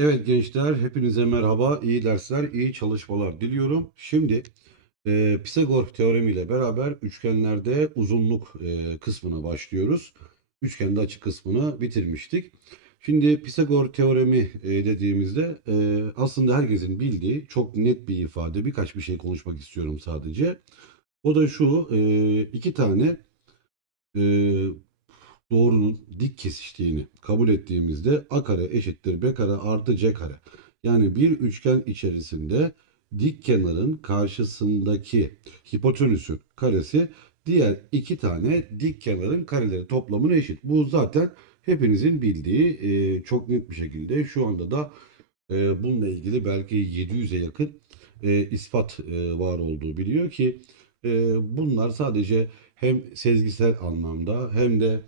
Evet gençler, hepinize merhaba, iyi dersler, iyi çalışmalar diliyorum. Şimdi e, Pisagor teoremiyle beraber üçgenlerde uzunluk e, kısmına başlıyoruz. Üçgende açı kısmını bitirmiştik. Şimdi Pisagor teoremi e, dediğimizde e, aslında herkesin bildiği çok net bir ifade, birkaç bir şey konuşmak istiyorum sadece. O da şu, e, iki tane e, doğrunun dik kesiştiğini kabul ettiğimizde a kare eşittir b kare artı c kare. Yani bir üçgen içerisinde dik kenarın karşısındaki hipotenüsün karesi diğer iki tane dik kenarın kareleri toplamına eşit. Bu zaten hepinizin bildiği e, çok net bir şekilde şu anda da e, bununla ilgili belki 700'e yakın e, ispat e, var olduğu biliyor ki e, bunlar sadece hem sezgisel anlamda hem de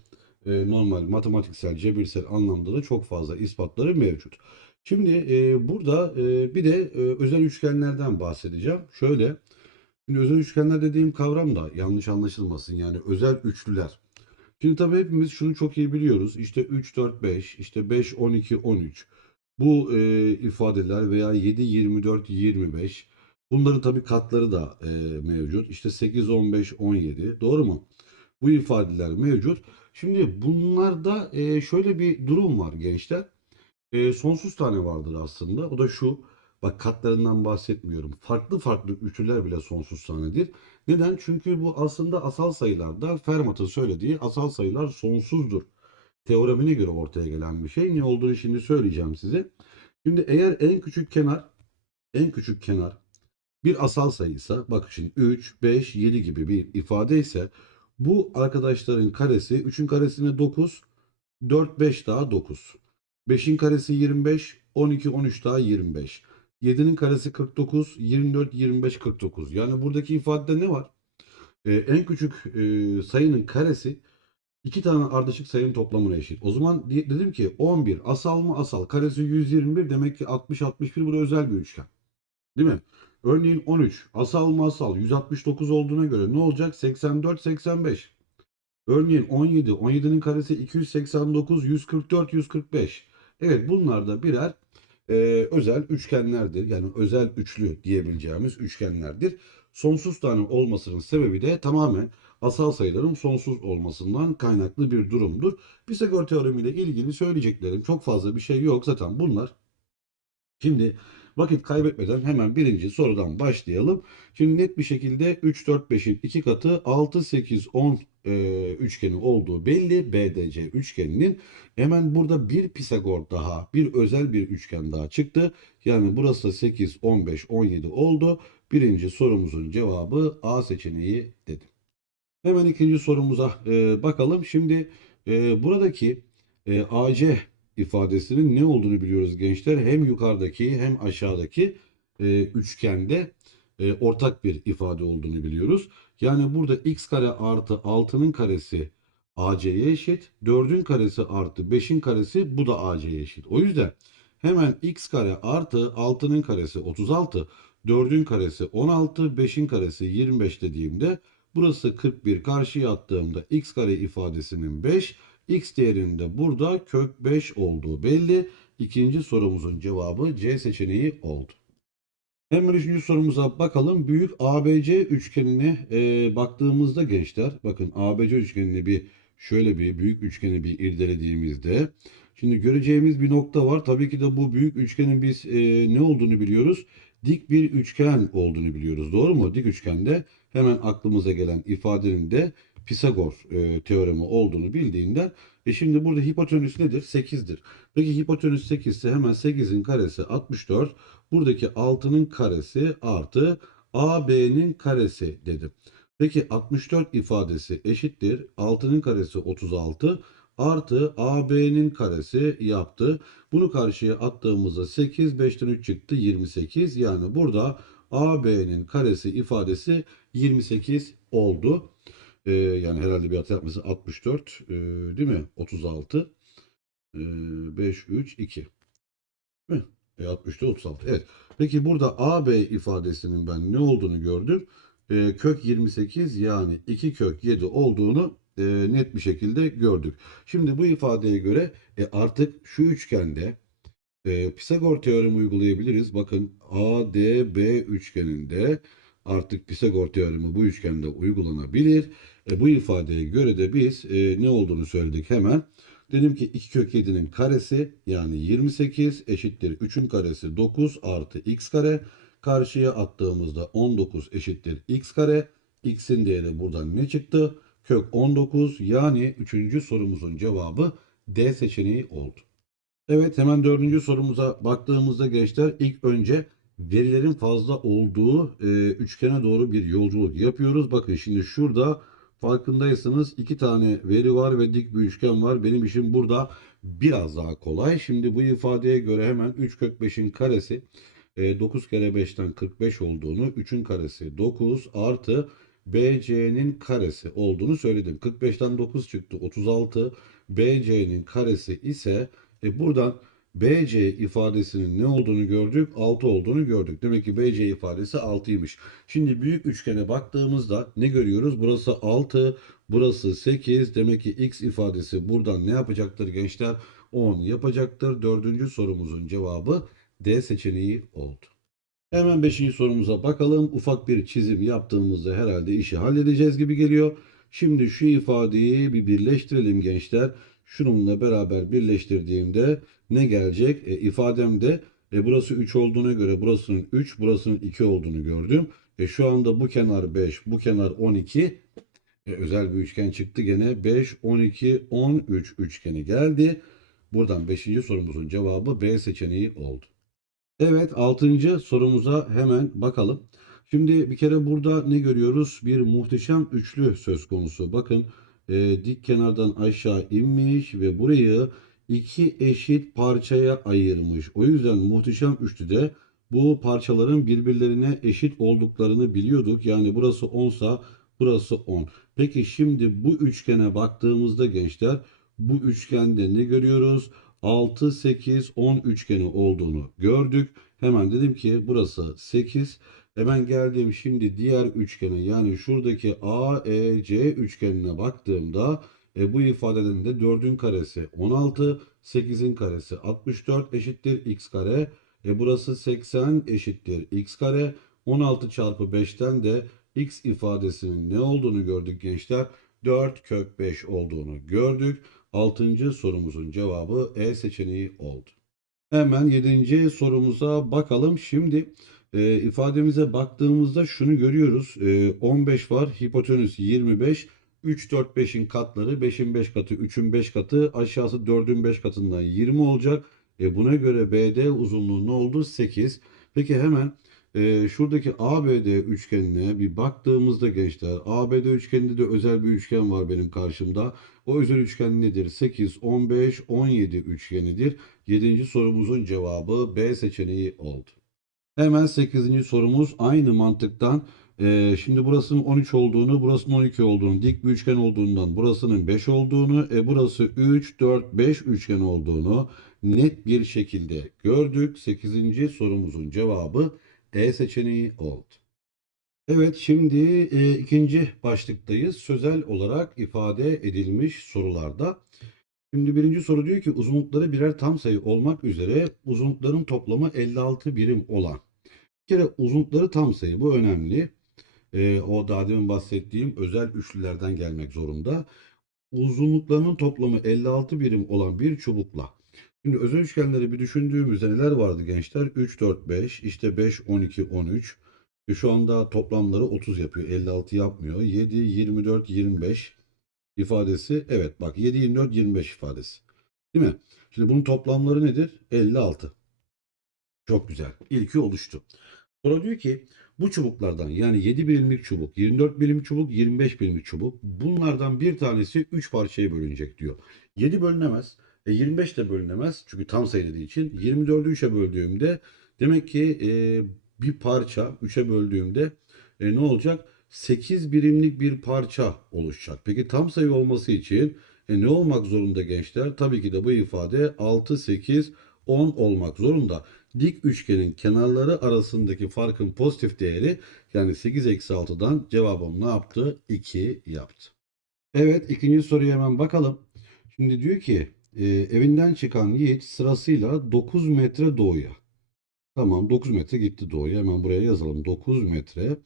e, normal matematiksel, cebirsel anlamda da çok fazla ispatları mevcut. Şimdi e, burada e, bir de e, özel üçgenlerden bahsedeceğim. Şöyle, şimdi özel üçgenler dediğim kavram da yanlış anlaşılmasın. Yani özel üçlüler. Şimdi tabii hepimiz şunu çok iyi biliyoruz. İşte 3, 4, 5, işte 5, 12, 13. Bu e, ifadeler veya 7, 24, 25. Bunların tabii katları da e, mevcut. İşte 8, 15, 17. Doğru mu? Bu ifadeler mevcut. Şimdi bunlarda e, şöyle bir durum var gençler. E, sonsuz tane vardır aslında. O da şu. Bak katlarından bahsetmiyorum. Farklı farklı üçlüler bile sonsuz tanedir. Neden? Çünkü bu aslında asal sayılarda Fermat'ın söylediği asal sayılar sonsuzdur. Teoremine göre ortaya gelen bir şey. Ne olduğunu şimdi söyleyeceğim size. Şimdi eğer en küçük kenar en küçük kenar bir asal sayıysa bak şimdi 3, 5, 7 gibi bir ifade ise bu arkadaşların karesi 3'ün karesine 9, 4, 5 daha 9. 5'in karesi 25, 12, 13 daha 25. 7'nin karesi 49, 24, 25, 49. Yani buradaki ifadede ne var? Ee, en küçük e, sayının karesi iki tane ardışık sayının toplamına eşit. O zaman di- dedim ki 11 asal mı asal? Karesi 121 demek ki 60 61 bu da özel bir üçgen. Değil mi? Örneğin 13 asal mı asal 169 olduğuna göre ne olacak? 84 85. Örneğin 17 17'nin karesi 289 144 145. Evet bunlar da birer e, özel üçgenlerdir. Yani özel üçlü diyebileceğimiz üçgenlerdir. Sonsuz tane olmasının sebebi de tamamen asal sayıların sonsuz olmasından kaynaklı bir durumdur. Pisagor teoremiyle ilgili söyleyeceklerim çok fazla bir şey yok zaten bunlar. Şimdi vakit kaybetmeden hemen birinci sorudan başlayalım. Şimdi net bir şekilde 3, 4, 5'in iki katı 6, 8, 10 e, üçgeni olduğu belli. BDC üçgeninin hemen burada bir Pisagor daha, bir özel bir üçgen daha çıktı. Yani burası da 8, 15, 17 oldu. Birinci sorumuzun cevabı A seçeneği dedim. Hemen ikinci sorumuza e, bakalım. Şimdi e, buradaki e, AC ifadesinin ne olduğunu biliyoruz gençler. Hem yukarıdaki hem aşağıdaki e, üçgende e, ortak bir ifade olduğunu biliyoruz. Yani burada x kare artı 6'nın karesi AC'ye eşit. 4'ün karesi artı 5'in karesi bu da AC'ye eşit. O yüzden hemen x kare artı 6'nın karesi 36. 4'ün karesi 16. 5'in karesi 25 dediğimde burası 41. Karşıya attığımda x kare ifadesinin 5. X değerinde burada kök 5 olduğu belli. İkinci sorumuzun cevabı C seçeneği oldu. Hemen üçüncü sorumuza bakalım. Büyük ABC üçgenine e, baktığımızda gençler, bakın ABC üçgenini bir şöyle bir büyük üçgeni bir irdelediğimizde, şimdi göreceğimiz bir nokta var. Tabii ki de bu büyük üçgenin biz e, ne olduğunu biliyoruz. Dik bir üçgen olduğunu biliyoruz. Doğru mu? Dik üçgende hemen aklımıza gelen ifadenin de Pisagor e, teoremi olduğunu bildiğinden e şimdi burada hipotenüs nedir? 8'dir. Peki hipotenüs 8 ise hemen 8'in karesi 64. Buradaki 6'nın karesi artı AB'nin karesi dedim. Peki 64 ifadesi eşittir. 6'nın karesi 36 artı AB'nin karesi yaptı. Bunu karşıya attığımızda 8, 5'ten 3 çıktı 28. Yani burada AB'nin karesi ifadesi 28 oldu. Ee, yani herhalde bir hata yapması 64 e, değil mi? 36 e, 5, 3, 2. Değil mi? E, 64, 36. Evet. Peki burada AB ifadesinin ben ne olduğunu gördüm. E, kök 28 yani 2 kök 7 olduğunu e, net bir şekilde gördük. Şimdi bu ifadeye göre e, artık şu üçgende e, Pisagor teoremi uygulayabiliriz. Bakın ADB üçgeninde artık Pisagor teoremi bu üçgende uygulanabilir. E, bu ifadeye göre de biz e, ne olduğunu söyledik hemen. Dedim ki 2 kök 7'nin karesi yani 28 eşittir 3'ün karesi 9 artı x kare. Karşıya attığımızda 19 eşittir x kare. X'in değeri buradan ne çıktı? Kök 19 yani 3. sorumuzun cevabı D seçeneği oldu. Evet hemen dördüncü sorumuza baktığımızda gençler ilk önce verilerin fazla olduğu e, üçgene doğru bir yolculuk yapıyoruz. Bakın şimdi şurada farkındaysanız iki tane veri var ve dik bir üçgen var. Benim işim burada biraz daha kolay. Şimdi bu ifadeye göre hemen 3 kök 5'in karesi e, 9 kere 5'ten 45 olduğunu, 3'ün karesi 9 artı BC'nin karesi olduğunu söyledim. 45'ten 9 çıktı 36. BC'nin karesi ise e buradan BC ifadesinin ne olduğunu gördük? 6 olduğunu gördük. Demek ki BC ifadesi 6'ymış. Şimdi büyük üçgene baktığımızda ne görüyoruz? Burası 6, burası 8. Demek ki X ifadesi buradan ne yapacaktır gençler? 10 yapacaktır. Dördüncü sorumuzun cevabı D seçeneği oldu. Hemen 5. sorumuza bakalım. Ufak bir çizim yaptığımızda herhalde işi halledeceğiz gibi geliyor. Şimdi şu ifadeyi bir birleştirelim gençler. Şununla beraber birleştirdiğimde ne gelecek? E, ifademde e, burası 3 olduğuna göre burasının 3, burasının 2 olduğunu gördüm. E, şu anda bu kenar 5, bu kenar 12. E, özel bir üçgen çıktı gene. 5, 12, 13 üçgeni geldi. Buradan 5. sorumuzun cevabı B seçeneği oldu. Evet, 6. sorumuza hemen bakalım. Şimdi bir kere burada ne görüyoruz? Bir muhteşem üçlü söz konusu. Bakın e, dik kenardan aşağı inmiş ve burayı iki eşit parçaya ayırmış. O yüzden muhteşem üçlüde bu parçaların birbirlerine eşit olduklarını biliyorduk. Yani burası 10 sa burası 10. Peki şimdi bu üçgene baktığımızda gençler bu üçgende ne görüyoruz? 6, 8, 10 üçgeni olduğunu gördük. Hemen dedim ki burası 8. Hemen geldim şimdi diğer üçgene yani şuradaki AEC üçgenine baktığımda e, bu ifadeden de 4'ün karesi 16, 8'in karesi 64 eşittir x kare. E, burası 80 eşittir x kare. 16 çarpı 5'ten de x ifadesinin ne olduğunu gördük gençler. 4 kök 5 olduğunu gördük. 6. sorumuzun cevabı E seçeneği oldu. Hemen 7. sorumuza bakalım. Şimdi e, ifademize baktığımızda şunu görüyoruz. E, 15 var, hipotenüs 25. 3, 4, 5'in katları 5'in 5 katı, 3'ün 5 katı, aşağısı 4'ün 5 katından 20 olacak. E, buna göre BD uzunluğu ne oldu? 8. Peki hemen e, şuradaki ABD üçgenine bir baktığımızda gençler, ABD üçgeninde de özel bir üçgen var benim karşımda. O özel üçgen nedir? 8, 15, 17 üçgenidir. 7. sorumuzun cevabı B seçeneği oldu. Hemen 8. sorumuz aynı mantıktan. Ee, şimdi burasının 13 olduğunu, burasının 12 olduğunu, dik bir üçgen olduğundan burasının 5 olduğunu, e, burası 3, 4, 5 üçgen olduğunu net bir şekilde gördük. 8. sorumuzun cevabı E seçeneği oldu. Evet, şimdi e, ikinci başlıktayız. Sözel olarak ifade edilmiş sorularda. Şimdi birinci soru diyor ki uzunlukları birer tam sayı olmak üzere uzunlukların toplamı 56 birim olan. Kere uzunlukları tam sayı bu önemli. E, o daha demin bahsettiğim özel üçlülerden gelmek zorunda. Uzunluklarının toplamı 56 birim olan bir çubukla. Şimdi özel üçgenleri bir düşündüğümüzde neler vardı gençler? 3, 4, 5, işte 5, 12, 13. E, Şu anda toplamları 30 yapıyor. 56 yapmıyor. 7, 24, 25 ifadesi. Evet bak 7, 24, 25 ifadesi. Değil mi? Şimdi bunun toplamları nedir? 56. Çok güzel. İlki oluştu. Sonra diyor ki bu çubuklardan yani 7 birimlik çubuk, 24 birim çubuk, 25 birimlik çubuk bunlardan bir tanesi 3 parçaya bölünecek diyor. 7 bölünemez. E 25 de bölünemez. Çünkü tam sayı dediği için 24'ü 3'e böldüğümde demek ki e, bir parça 3'e böldüğümde e, ne olacak? 8 birimlik bir parça oluşacak. Peki tam sayı olması için e, ne olmak zorunda gençler? Tabii ki de bu ifade 6, 8, 10 olmak zorunda. Dik üçgenin kenarları arasındaki farkın pozitif değeri yani 8 eksi 6'dan cevabım ne yaptı? 2 yaptı. Evet ikinci soruya hemen bakalım. Şimdi diyor ki e, evinden çıkan Yiğit sırasıyla 9 metre doğuya. Tamam 9 metre gitti doğuya. Hemen buraya yazalım. 9 metre.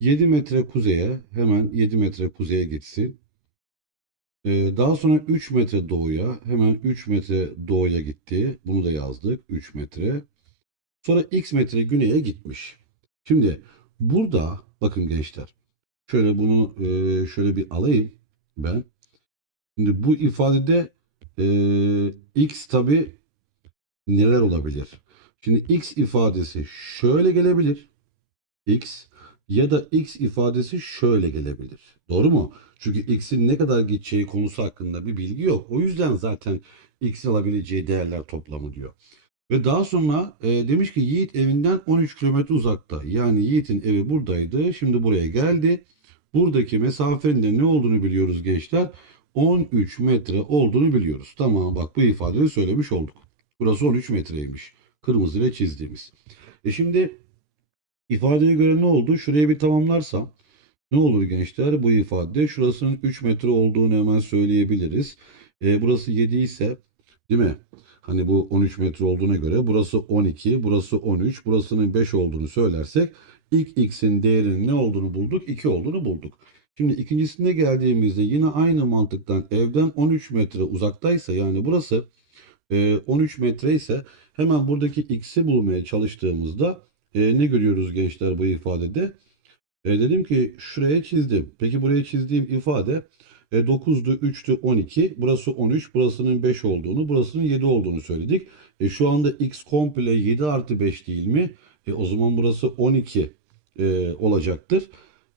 7 metre kuzeye. Hemen 7 metre kuzeye gitsin. Ee, daha sonra 3 metre doğuya. Hemen 3 metre doğuya gitti. Bunu da yazdık. 3 metre. Sonra x metre güneye gitmiş. Şimdi burada bakın gençler. Şöyle bunu e, şöyle bir alayım ben. Şimdi bu ifadede e, x tabi neler olabilir? Şimdi x ifadesi şöyle gelebilir. x ya da x ifadesi şöyle gelebilir. Doğru mu? Çünkü x'in ne kadar gideceği konusu hakkında bir bilgi yok. O yüzden zaten x'in alabileceği değerler toplamı diyor. Ve daha sonra e, demiş ki Yiğit evinden 13 kilometre uzakta. Yani Yiğit'in evi buradaydı. Şimdi buraya geldi. Buradaki mesafenin de ne olduğunu biliyoruz gençler. 13 metre olduğunu biliyoruz. Tamam bak bu ifadeyi söylemiş olduk. Burası 13 metreymiş. Kırmızıyla çizdiğimiz. E şimdi ifadeye göre ne oldu? Şuraya bir tamamlarsam ne olur gençler bu ifade? Şurasının 3 metre olduğunu hemen söyleyebiliriz. E, burası 7 ise değil mi? Hani bu 13 metre olduğuna göre burası 12, burası 13, burasının 5 olduğunu söylersek ilk x'in değerinin ne olduğunu bulduk? 2 olduğunu bulduk. Şimdi ikincisine geldiğimizde yine aynı mantıktan evden 13 metre uzaktaysa yani burası e, 13 metre ise hemen buradaki x'i bulmaya çalıştığımızda e, ne görüyoruz gençler bu ifadede? E, dedim ki şuraya çizdim. Peki buraya çizdiğim ifade e, 9'du, 3'tü, 12. Burası 13, burasının 5 olduğunu, burasının 7 olduğunu söyledik. E, şu anda x komple 7 artı 5 değil mi? E, o zaman burası 12 e, olacaktır.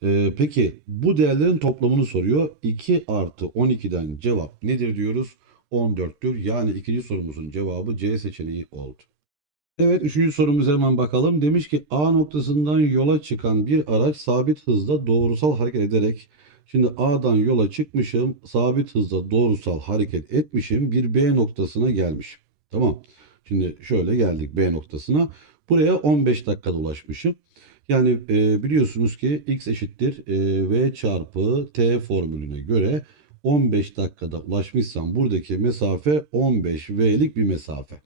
E, peki bu değerlerin toplamını soruyor. 2 artı 12'den cevap nedir diyoruz? 14'tür. Yani ikinci sorumuzun cevabı C seçeneği oldu. Evet, üçüncü sorumuza hemen bakalım. Demiş ki A noktasından yola çıkan bir araç sabit hızda doğrusal hareket ederek Şimdi A'dan yola çıkmışım, sabit hızda doğrusal hareket etmişim, bir B noktasına gelmişim. Tamam. Şimdi şöyle geldik B noktasına. Buraya 15 dakikada ulaşmışım. Yani e, biliyorsunuz ki x eşittir e, v çarpı t formülüne göre 15 dakikada ulaşmışsam buradaki mesafe 15 v'lik bir mesafe.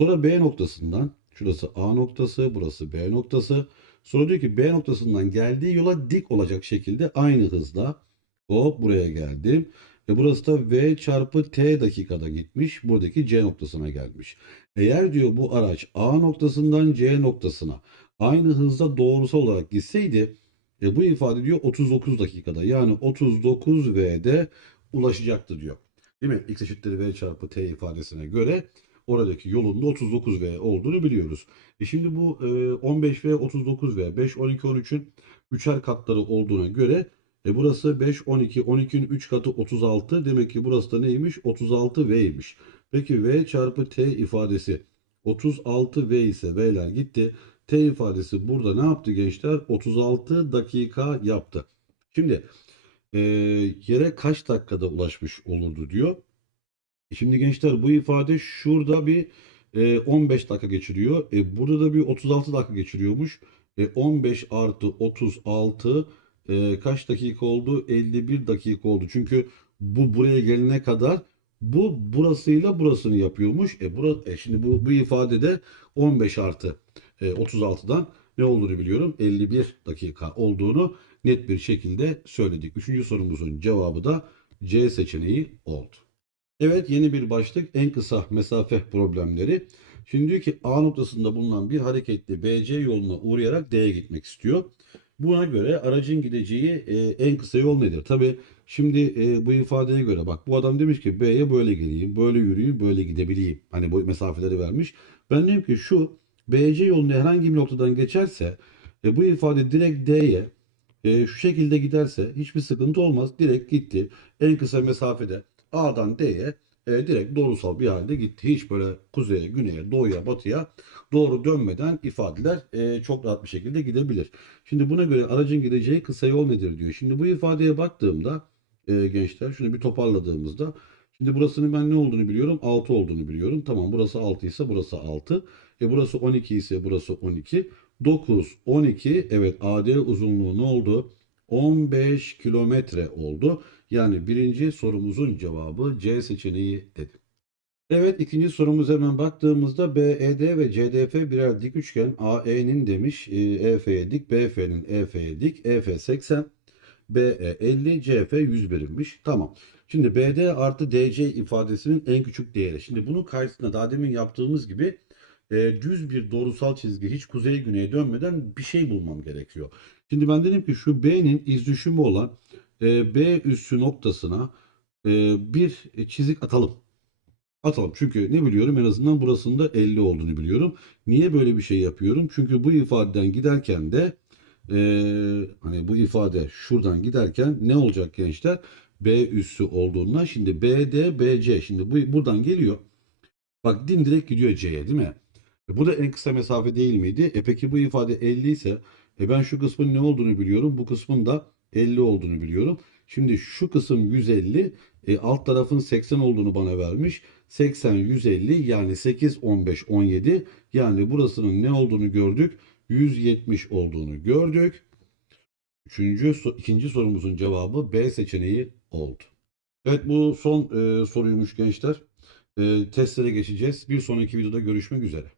Sonra B noktasından şurası A noktası, burası B noktası. Sonra diyor ki B noktasından geldiği yola dik olacak şekilde aynı hızla hop buraya geldim. Ve burası da V çarpı T dakikada gitmiş. Buradaki C noktasına gelmiş. Eğer diyor bu araç A noktasından C noktasına aynı hızda doğrusal olarak gitseydi e, bu ifade diyor 39 dakikada yani 39 V'de ulaşacaktı diyor. Değil mi? X eşittir V çarpı T ifadesine göre oradaki yolunda 39V olduğunu biliyoruz. E şimdi bu 15V, 39V, 5, 12, 13'ün üçer katları olduğuna göre e burası 5, 12, 12'nin 3 katı 36. Demek ki burası da neymiş? 36V'ymiş. Peki V çarpı T ifadesi 36V ise V'ler gitti. T ifadesi burada ne yaptı gençler? 36 dakika yaptı. Şimdi e, yere kaç dakikada ulaşmış olurdu diyor. Şimdi gençler bu ifade şurada bir e, 15 dakika geçiriyor. E, burada da bir 36 dakika geçiriyormuş. E, 15 artı 36 e, kaç dakika oldu? 51 dakika oldu. Çünkü bu buraya gelene kadar bu burasıyla burasını yapıyormuş. E, bura, e şimdi bu, bu ifadede 15 artı e, 36'dan ne olduğunu biliyorum. 51 dakika olduğunu net bir şekilde söyledik. Üçüncü sorumuzun cevabı da C seçeneği oldu. Evet yeni bir başlık en kısa mesafe problemleri. Şimdi diyor ki A noktasında bulunan bir hareketli BC yoluna uğrayarak D'ye gitmek istiyor. Buna göre aracın gideceği e, en kısa yol nedir? Tabi şimdi e, bu ifadeye göre bak bu adam demiş ki B'ye böyle geleyim, böyle yürüyeyim, böyle gidebileyim. Hani bu mesafeleri vermiş. Ben diyorum ki şu BC yolunu herhangi bir noktadan geçerse e, bu ifade direkt D'ye e, şu şekilde giderse hiçbir sıkıntı olmaz. Direkt gitti. En kısa mesafede A'dan D'ye e, direkt doğrusal bir halde gitti. Hiç böyle kuzeye, güneye, doğuya, batıya doğru dönmeden ifadeler e, çok rahat bir şekilde gidebilir. Şimdi buna göre aracın gideceği kısa yol nedir diyor. Şimdi bu ifadeye baktığımda e, gençler şunu bir toparladığımızda Şimdi burasının ben ne olduğunu biliyorum? 6 olduğunu biliyorum. Tamam burası 6 ise burası 6. E burası 12 ise burası 12. 9, 12 evet AD uzunluğu ne oldu? 15 kilometre oldu. Yani birinci sorumuzun cevabı C seçeneği dedim. Evet ikinci sorumuz hemen baktığımızda BED ve CDF birer dik üçgen AE'nin demiş e, EF'ye dik, BF'nin EF'ye dik, EF 80, BE 50, CF 100 birimmiş. Tamam. Şimdi BD artı DC ifadesinin en küçük değeri. Şimdi bunun karşısında daha demin yaptığımız gibi e, düz bir doğrusal çizgi hiç kuzey güneye dönmeden bir şey bulmam gerekiyor. Şimdi ben dedim ki şu B'nin iz düşümü olan e, B üssü noktasına e, bir çizik atalım. Atalım. Çünkü ne biliyorum en azından burasında 50 olduğunu biliyorum. Niye böyle bir şey yapıyorum? Çünkü bu ifadeden giderken de eee, hani bu ifade şuradan giderken ne olacak gençler? B üssü olduğundan şimdi BD BC şimdi bu buradan geliyor. Bak dimdirek gidiyor C'ye değil mi? E, bu da en kısa mesafe değil miydi? E peki bu ifade 50 ise e ben şu kısmın ne olduğunu biliyorum. Bu kısmın da 50 olduğunu biliyorum. Şimdi şu kısım 150, e, alt tarafın 80 olduğunu bana vermiş. 80, 150 yani 8, 15, 17 yani burasının ne olduğunu gördük? 170 olduğunu gördük. Üçüncü, ikinci sorumuzun cevabı B seçeneği oldu. Evet bu son e, soruymuş gençler. E, testlere geçeceğiz. Bir sonraki videoda görüşmek üzere.